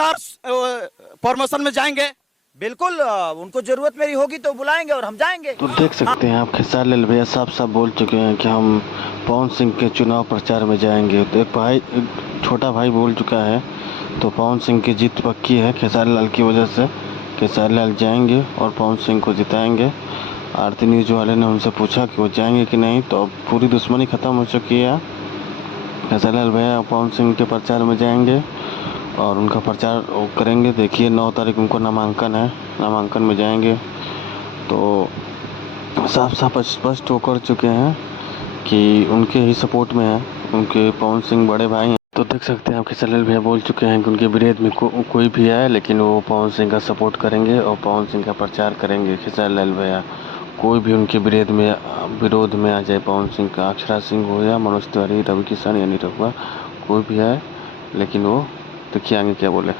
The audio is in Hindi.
लगातार फॉर्मेशन में जाएंगे। बिल्कुल, उनको जरूरत मेरी होगी तो बुलाएंगे और हम जाएंगे। तो देख सकते हैं आप, खेसारी लाल भैया साफ साफ बोल चुके हैं कि हम पवन सिंह के चुनाव प्रचार में जाएंगे। तो एक छोटा भाई बोल चुका है, तो पवन सिंह की जीत पक्की है खेसारी लाल की वजह से। खेसारी लाल जाएंगे और पवन सिंह को जिताएंगे। आरती न्यूज़ वाले ने उनसे पूछा कि वो जाएंगे कि नहीं, तो अब पूरी दुश्मनी ख़त्म हो चुकी है। खेसारी लाल भैया पवन सिंह के प्रचार में जाएंगे और उनका प्रचार वो करेंगे। देखिए 9 तारीख उनको नामांकन है, नामांकन में जाएंगे। तो साफ साफ स्पष्ट वो कर चुके हैं कि उनके ही सपोर्ट में है, उनके पवन सिंह बड़े भाई हैं। तो देख सकते हैं आप, खेसारी लाल भैया बोल चुके हैं कि उनके विरोध में कोई भी आए, लेकिन वो पवन सिंह का सपोर्ट करेंगे और पवन सिंह का प्रचार करेंगे। खेसारी लाल भैया कोई भी उनके विरोध में आ जाए, पवन सिंह का, अक्षरा सिंह हो या मनोज तिवारी, रवि किशन या निरहुआ, कोई भी आए, लेकिन वो देखिए आगे क्या बोले।